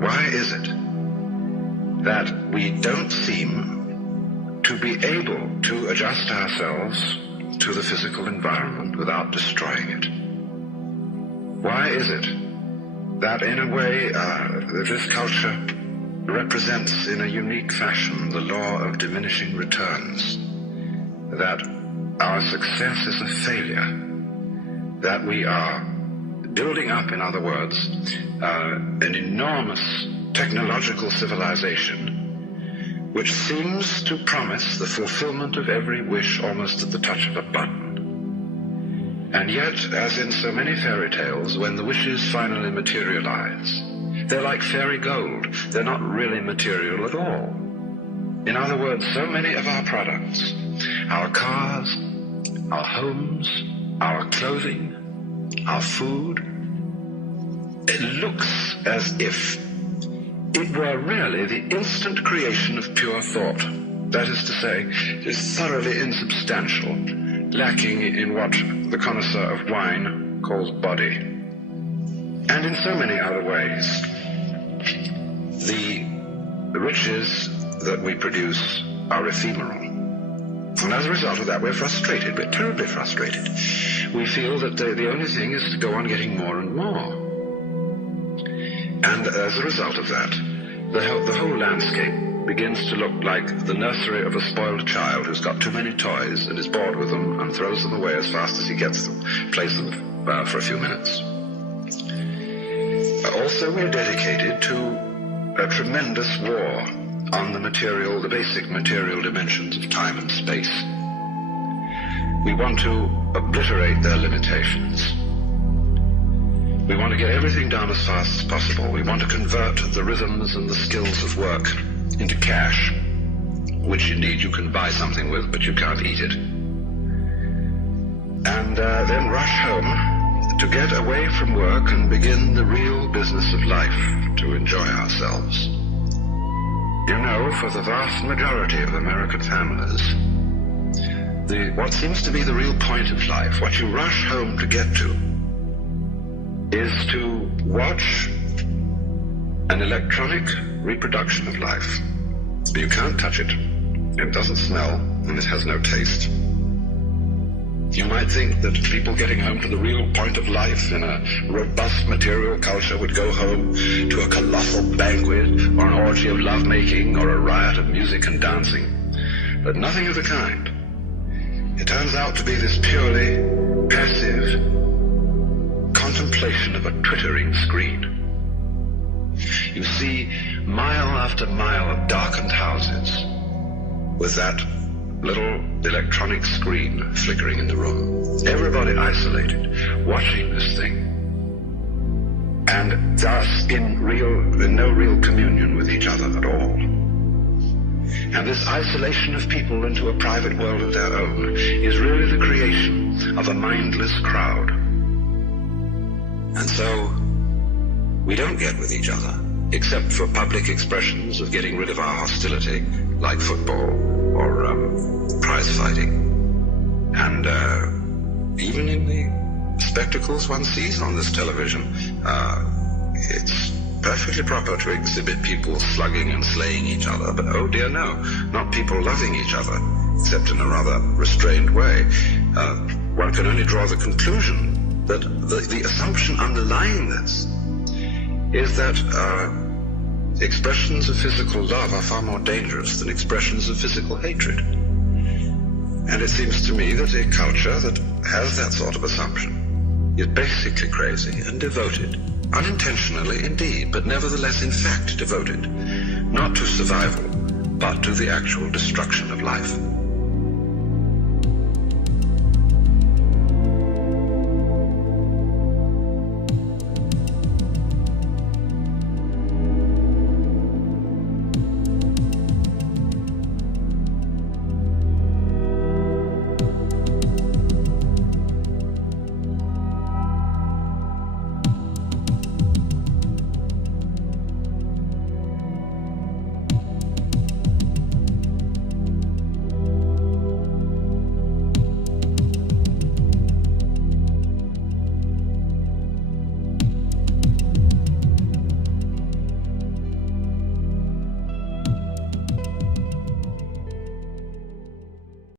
why is it that we don't seem to be able to adjust ourselves to the physical environment without destroying it? Why is it that in a way this culture represents in a unique fashion the law of diminishing returns, that our success is a failure, that we are building up, in other words, an enormous technological civilization which seems to promise the fulfillment of every wish almost at the touch of a button. And yet, as in so many fairy tales, when the wishes finally materialize, they're like fairy gold. They're not really material at all. In other words, so many of our products, our cars, our homes, our clothing, our food, it looks as if it were really the instant creation of pure thought. That is to say, it is thoroughly insubstantial, lacking in what the connoisseur of wine calls body. And in so many other ways, the riches that we produce are ephemeral. And as a result of that, we're frustrated. We're terribly frustrated. We feel that the only thing is to go on getting more and more. And as a result of that, the whole landscape begins to look like the nursery of a spoiled child who's got too many toys and is bored with them and throws them away as fast as he gets them, plays them for a few minutes. Also, we're dedicated to a tremendous war on the basic material dimensions of time and space. We want to obliterate their limitations. We want to get everything done as fast as possible. We want to convert the rhythms and the skills of work into cash, which indeed you can buy something with, but you can't eat it. And then rush home to get away from work and begin the real business of life, to enjoy ourselves. You know, for the vast majority of American families, what seems to be the real point of life, what you rush home to get to, is to watch an electronic reproduction of life. You can't touch it. It doesn't smell, and it has no taste. You might think that people getting home to the real point of life in a robust material culture would go home to a colossal banquet or an orgy of lovemaking or a riot of music and dancing. But nothing of the kind. It turns out to be this purely passive contemplation of a twittering screen. You see mile after mile of darkened houses with that little electronic screen flickering in the room. Everybody isolated, watching this thing, and thus in no real communion with each other at all. And this isolation of people into a private world of their own is really the creation of a mindless crowd. And so we don't get with each other, except for public expressions of getting rid of our hostility, like football or prize fighting. And even in the spectacles one sees on this television, it's perfectly proper to exhibit people slugging and slaying each other, but oh dear no, not people loving each other, except in a rather restrained way. One can only draw the conclusion that the assumption underlying this is that expressions of physical love are far more dangerous than expressions of physical hatred. And it seems to me that a culture that has that sort of assumption is basically crazy and devoted, unintentionally indeed, but nevertheless in fact devoted, not to survival, but to the actual destruction of life.